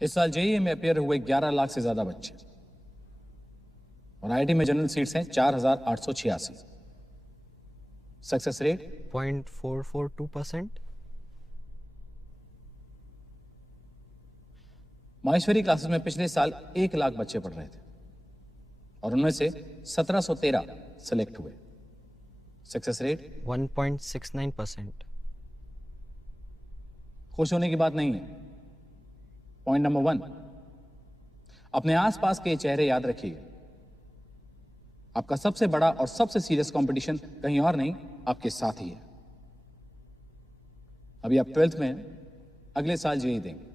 इस साल जेईई में अपेयर हुए 11 लाख से ज्यादा बच्चे और आईआईटी में जनरल सीट्स हैं 4,886। Success rate 0.442%। माहेश्वरी क्लासेस में पिछले साल 1 लाख बच्चे पढ़ रहे थे और उनमें से 1713 सेलेक्ट हुए। Success rate 1.69%। खुश होने की बात नहीं है। पॉइंट नंबर 1, अपने आसपास के चेहरे याद रखिए। आपका सबसे बड़ा और सबसे सीरियस कंपटीशन कहीं और नहीं, आपके साथ ही है। अभी आप 12th में हैं, अगले साल जेईई देंगे।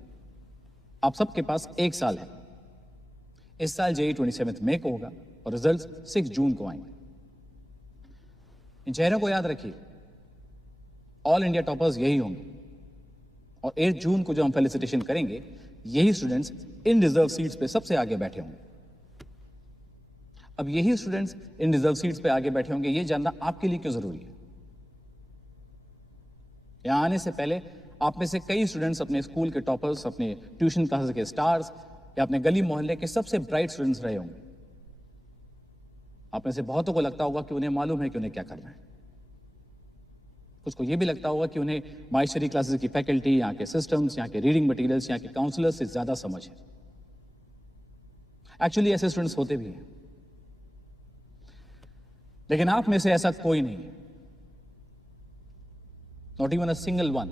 आप सबके पास 1 साल है। इस साल जेईई 27 मई को होगा और रिजल्ट्स 6 जून को आएंगे। इन चेहरों को याद रखिए। ऑल इंडिया टॉपर्स यही होंगे और 8 जून को जो हम फेलिसिटेशन करेंगे, यही स्टूडेंट्स इन रिजर्व सीट्स पे सबसे आगे बैठे होंगे। अब यही स्टूडेंट्स इन रिजर्व सीट्स पे आगे बैठे होंगे, ये जानना आपके लिए क्यों जरूरी है? यहां आने से पहले आप में से कई स्टूडेंट्स अपने स्कूल के टॉपर्स, अपने ट्यूशन क्लासेस के स्टार्स या अपने गली मोहल्ले के सबसे ब्राइट स्टूडेंट्स रहे होंगे। आप में से बहुतों को लगता होगा कि उन्हें मालूम है कि उन्हें क्या करना है। कुछ को यह भी लगता होगा कि उन्हें माहेश्वरी क्लासेस की फैकल्टी, यहाँ के सिस्टम्स, यहाँ के रीडिंग मटेरियल्स, यहाँ के काउंसलर्स से ज्यादा समझ है। एक्चुअली ऐसे स्टूडेंट्स होते भी हैं, लेकिन आप में से ऐसा कोई नहीं है, not even a single one.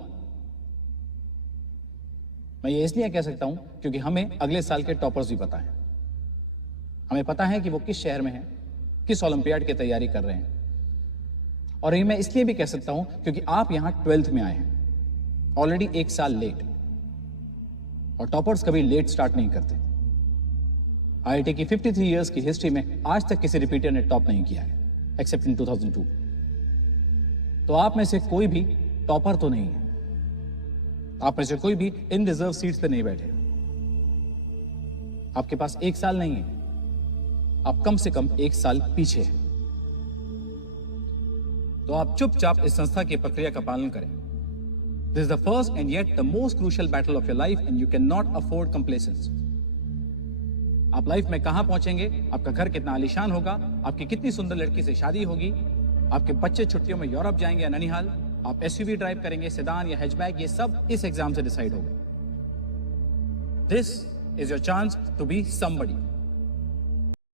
मैं ये इसलिए कह सकता हूं क्योंकि हमें अगले साल के टॉपर्स भी पता है। हमें पता है कि वो किस शहर में हैं, किस ओलंपियाड की तैयारी कर रहे हैं। और ये मैं इसलिए भी कह सकता हूं क्योंकि आप यहां 12th में आए हैं, ऑलरेडी 1 साल लेट। और टॉपर्स कभी लेट स्टार्ट नहीं करते। आईआईटी की 53 इयर्स की हिस्ट्री में आज तक किसी रिपीटर ने टॉप नहीं किया है, एक्सेप्ट इन 2002। तो आप में से कोई भी टॉपर तो नहीं है। आप में से कोई भी इन रिजर्व सीट्स पे नहीं बैठे। आपके पास 1 साल नहीं है, आप कम से कम 1 साल पीछे हैं। तो आप चुपचाप इस संस्था की प्रक्रिया का पालन करें। This is the first and yet the most crucial battle of your life and you can not afford complacence. आप लाइफ में कहां पहुंचेंगे, आपका घर कितना आलीशान होगा, आपकी कितनी सुंदर लड़की से शादी होगी, आपके बच्चे छुट्टियों में यूरोप जाएंगे या ननिहाल, आप एसयूवी ड्राइव करेंगे, सेडान या हैचबैक, ये सब इस एग्जाम से डिसाइड होगा। This is your chance to be somebody.